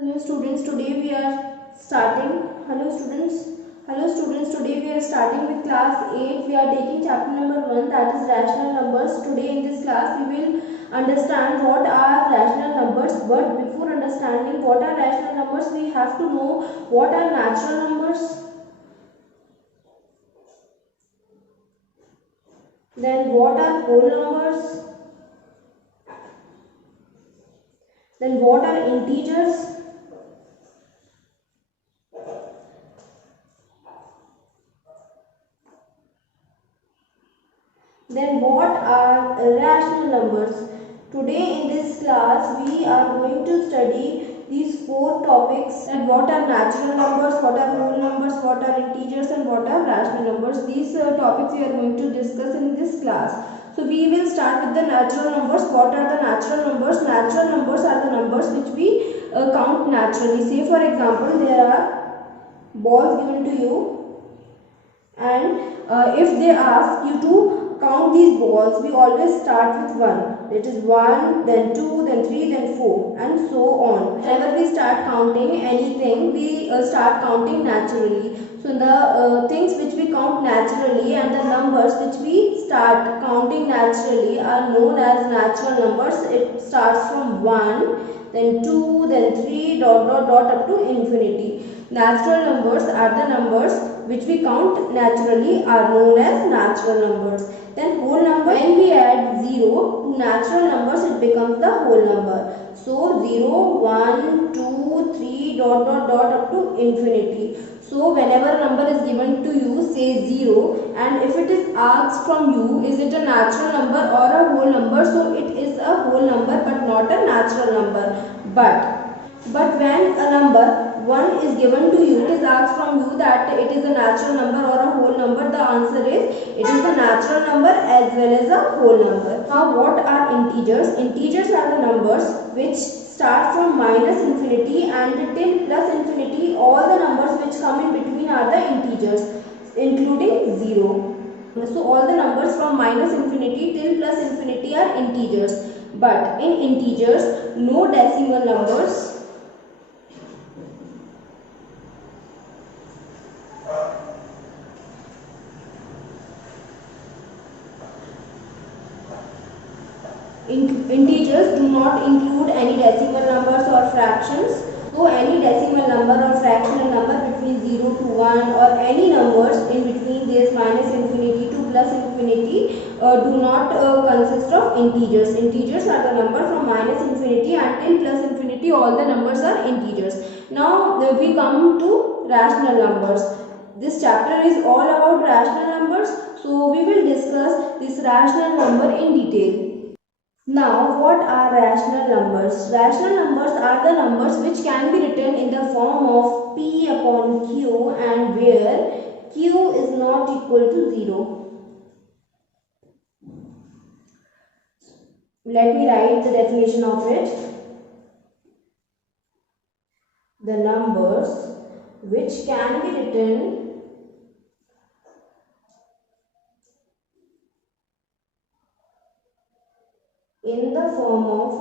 Hello students, today we are starting. Today we are starting with class 8. We are taking chapter number 1, that is rational numbers. Today in this class we will understand what are rational numbers. But before understanding what are rational numbers, we have to know what are natural numbers. Then what are whole numbers? Then what are integers? Then what are rational numbers? Today in this class we are going to study these 4 topics, and what are natural numbers, what are whole numbers, what are integers, and what are rational numbers. These topics we are going to discuss in this class. So we will start with the natural numbers. What are the natural numbers? Natural numbers are the numbers which we count naturally. Say for example, there are balls given to you, and if they ask you to count these balls, we always start with 1. It is 1, then 2, then 3, then 4, and so on. Whenever we start counting anything, we start counting naturally. So the things which we count naturally and the numbers which we start counting naturally are known as natural numbers. It starts from 1, then 2, then 3, up to infinity. Natural numbers are the numbers which we count naturally are known as natural numbers. Then whole number, when we add 0 to natural numbers, it becomes the whole number. So 0, 1, 2, 3, up to infinity. So whenever a number is given to you, say 0, and if it is asked from you, is it a natural number or a whole number? So it is a whole number but not a natural number. But when a number 1 is given to you, it is asked from you that it is a natural number or a whole number, the answer is it is a natural number as well as a whole number. Now what are integers? Integers are the numbers which start from minus infinity and till plus infinity. All the numbers which come in between are the integers, including 0. So all the numbers from minus infinity till plus infinity are integers. But in integers, no decimal numbers, integers do not include any decimal numbers or fractions. So any decimal number or fractional number between 0 to 1 or any numbers in between this minus infinity to plus infinity do not consist of integers. Integers are the number from minus infinity until plus infinity. All the numbers are integers. Now we come to rational numbers. This chapter is all about rational numbers. So we will discuss this rational number in detail. Now, what are rational numbers? Rational numbers are the numbers which can be written in the form of P upon Q and where Q is not equal to 0. Let me write the definition of it. The numbers which can be written in the form of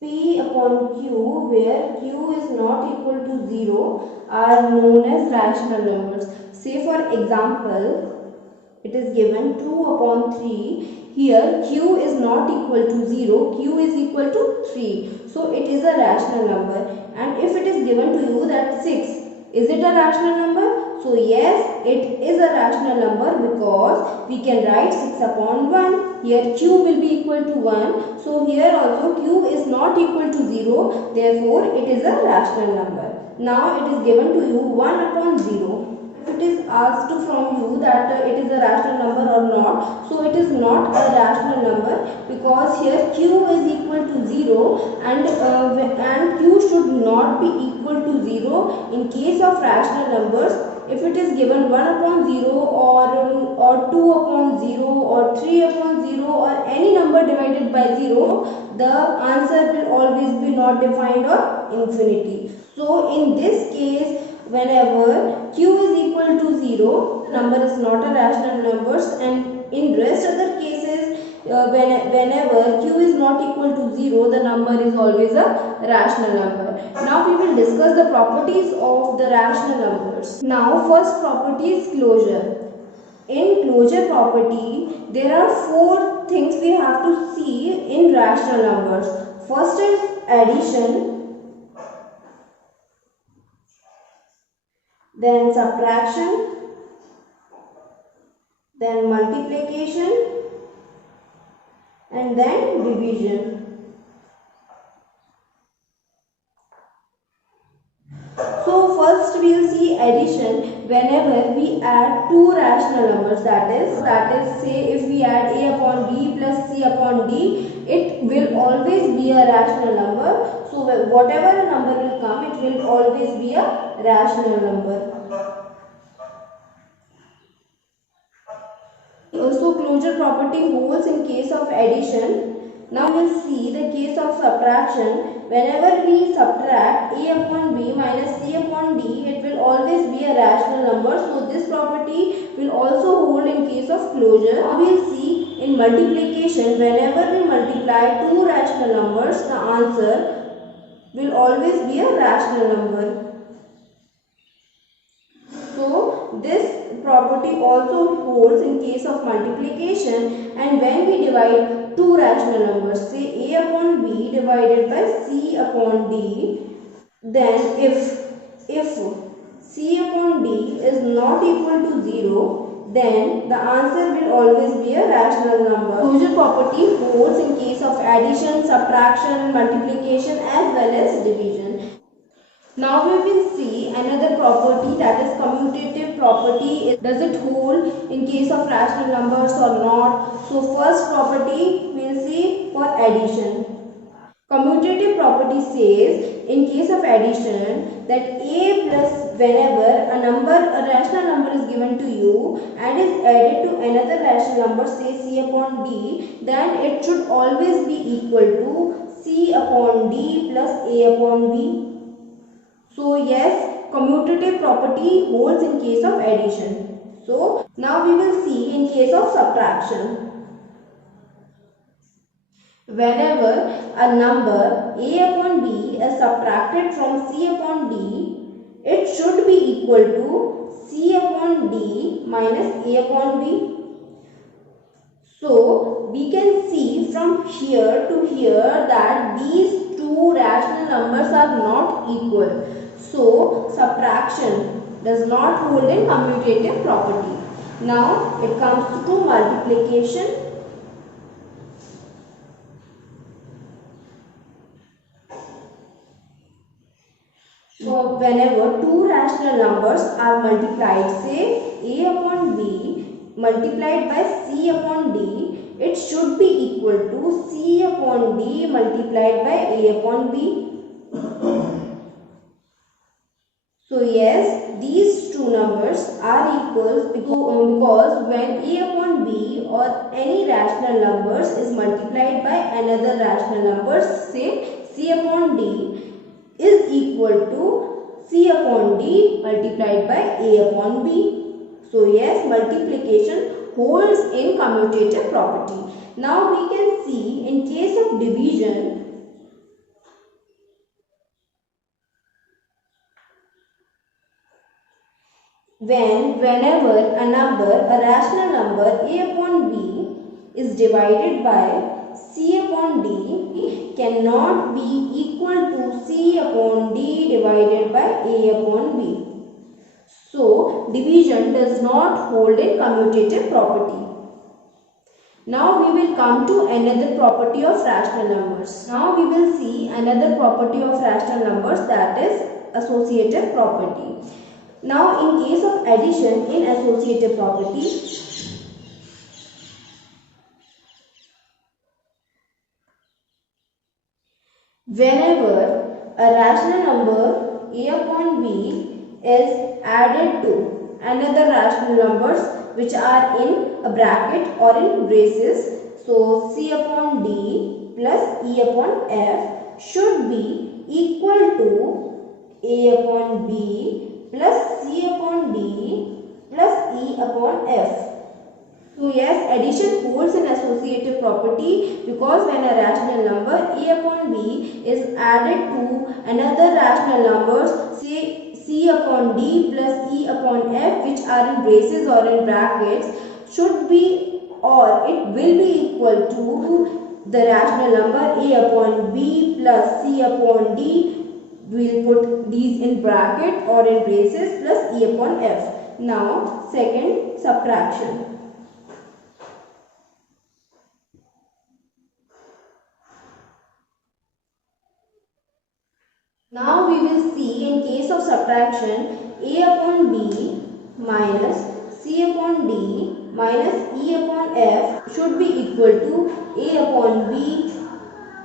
P upon Q where Q is not equal to 0 are known as rational numbers. Say for example, it is given 2 upon 3. Here Q is not equal to 0, Q is equal to 3. So it is a rational number. And if it is given to you that 6, is it a rational number? So yes, it is a rational number because we can write 6 upon 1. Here Q will be equal to 1. So here also Q is not equal to 0. Therefore, it is a rational number. Now it is given to you 1 upon 0. If it is asked from you that it is a rational number or not, so it is not a rational number because here Q is equal to 0 and Q should not be equal to 0 in case of rational numbers. If it is given 1 upon 0 or 2 upon 0 or 3 upon 0 or any number divided by 0, the answer will always be not defined or infinity. So in this case, whenever Q is equal to 0, the number is not a rational number, and in rest other cases whenever q is not equal to 0, the number is always a rational number. Now we will discuss the properties of the rational numbers. Now first property is closure. In closure property, there are 4 things we have to see in rational numbers. First is addition, then subtraction, then multiplication, and then division. So first we will see addition. Whenever we add 2 rational numbers, that is say if we add a upon b plus c upon d, it will always be a rational number. So whatever number will come, it will always be a rational number. So closure property holds in case of addition. Now we will see the case of subtraction. Whenever we subtract a upon b minus c upon d, it will always be a rational number. So this property will also hold in case of closure. Now we will see in multiplication. Whenever we multiply 2 rational numbers, the answer will always be a rational number. So this property also holds in case of multiplication, and when we divide 2 rational numbers, say a upon b divided by c upon d, then if c upon d is not equal to 0, then the answer will always be a rational number. Closure property holds in case of addition, subtraction, multiplication as well as division. Now we will see another property, that is commutative property. Does it hold in case of rational numbers or not? So first property we will see for addition. Commutative property says in case of addition that a plus, whenever a rational number is given to you and is added to another rational number, say c upon d, then it should always be equal to c upon d plus a upon b. So yes, commutative property holds in case of addition. So now we will see in case of subtraction. Whenever a number a upon b is subtracted from c upon d, it should be equal to c upon d minus a upon b. So we can see from here to here that these 2 rational numbers are not equal. So subtraction does not hold in commutative property. Now it comes to multiplication. So whenever 2 rational numbers are multiplied, say a upon b multiplied by c upon d, it should be equal to c upon d multiplied by a upon b. So yes, these 2 numbers are equal because when a upon b or any rational numbers is multiplied by another rational number, say c upon d is equal to c upon d multiplied by a upon b. So yes, multiplication holds in commutative property. Now we can see in case of division. Whenever a rational number a upon b is divided by c upon d, cannot be equal to c upon d divided by a upon b. So division does not hold in commutative property. Now we will come to another property of rational numbers. Now we will see another property of rational numbers, that is associative property. Now in case of addition in associative property, whenever a rational number a upon b is added to another rational numbers which are in a bracket or in braces, so c upon d plus e upon f should be equal to a upon b plus c upon d plus e upon f. So yes, addition holds an associative property because when a rational number a upon b is added to another rational numbers, say c upon d plus e upon f, which are in braces or in brackets, should be or it will be equal to the rational number a upon b plus c upon d. We will put these in bracket or in braces plus e upon f. Now second, subtraction. Now we will see in case of subtraction a upon b minus c upon d minus e upon f should be equal to a upon b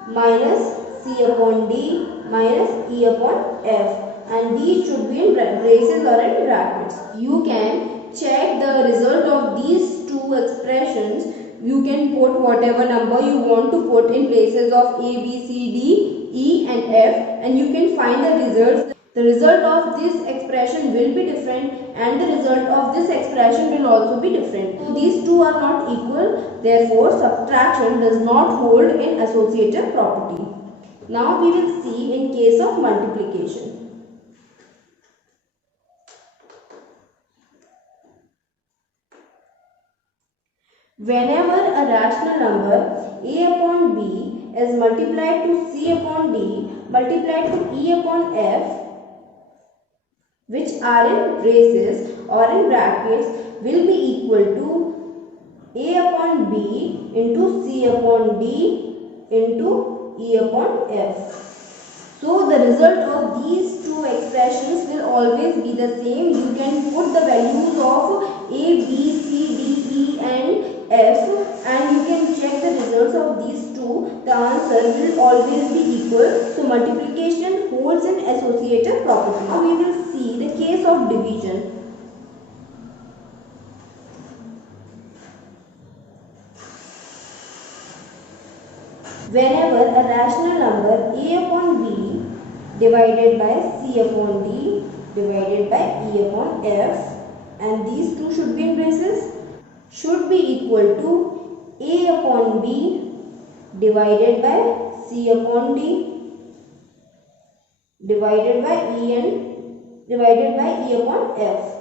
minus c upon d minus e upon f, and these should be in braces or in brackets. You can check the result of these two expressions. You can put whatever number you want to put in places of a, b, c, d, e and f, and you can find the results. The result of this expression will be different and the result of this expression will also be different. So these two are not equal, therefore subtraction does not hold in associative property. Now we will see in case of multiplication. Whenever a rational number a upon b is multiplied to c upon d multiplied to e upon f, which are in braces or in brackets, will be equal to a upon b into c upon d into e upon f. So the result of these two expressions will always be the same. You can put the values of a, b, c, d, e and f, and you can check the results of these two. The answer will always be equal. So multiplication holds an associative property. Now we will see the case of division. Whenever a rational number a upon b divided by c upon d divided by e upon f, and these two should be in braces, should be equal to a upon b divided by c upon d divided by e upon f.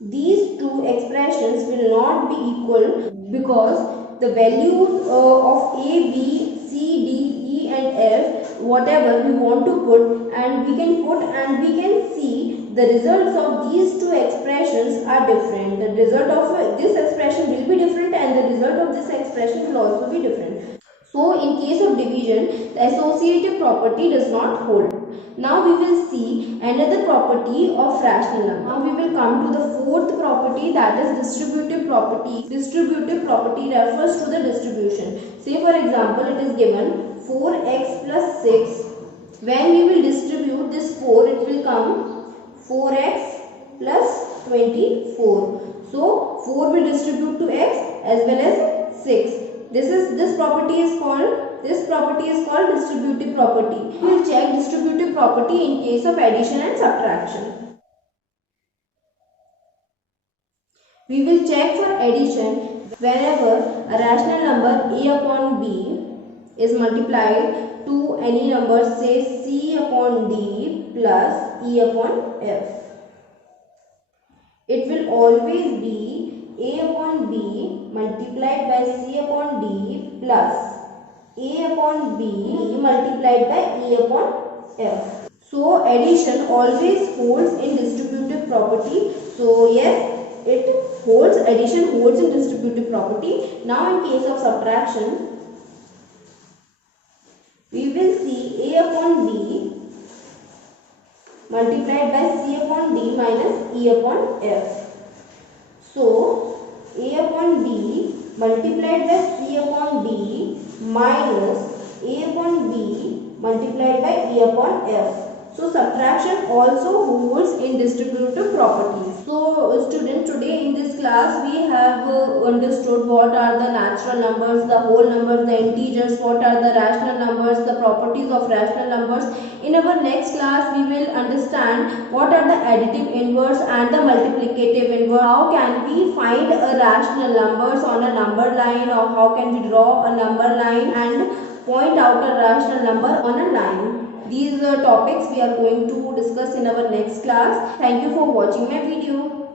These two expressions will not be equal because the values of a, b, c, d, e and f, whatever we want to put, and we can put and we can see the results of these two expressions are different. The result of this expression will be different and the result of this expression will also be different. So in case of division, the associative property does not hold. Now we will see another property of rational number. Now we will come to the fourth property, that is distributive property. Distributive property refers to the distribution. Say for example, it is given 4x plus 6. When we will distribute this 4, it will come 4x plus 24. So 4 will distribute to x as well as 6. This property is called distributive property. We will check distributive property in case of addition and subtraction. We will check for addition whenever a rational number a upon b is multiplied to any number, say c upon d plus e upon f. It will always be a upon b multiplied by c upon d plus a upon b multiplied by e upon f. So addition always holds in distributive property. So yes, addition holds in distributive property. Now in case of subtraction, we will see a upon b multiplied by c upon d minus e upon f. So a upon b multiplied by c upon d minus a upon b multiplied by e upon f. So subtraction also holds in distributive properties. So students, today in this class we have understood what are the natural numbers, the whole numbers, the integers, what are the rational numbers, the properties of rational numbers. In our next class we will understand what are the additive inverse and the multiplicative inverse. How can we find a rational numbers on a number line, or how can we draw a number line and point out a rational number on a line. These topics we are going to discuss in our next class. Thank you for watching my video.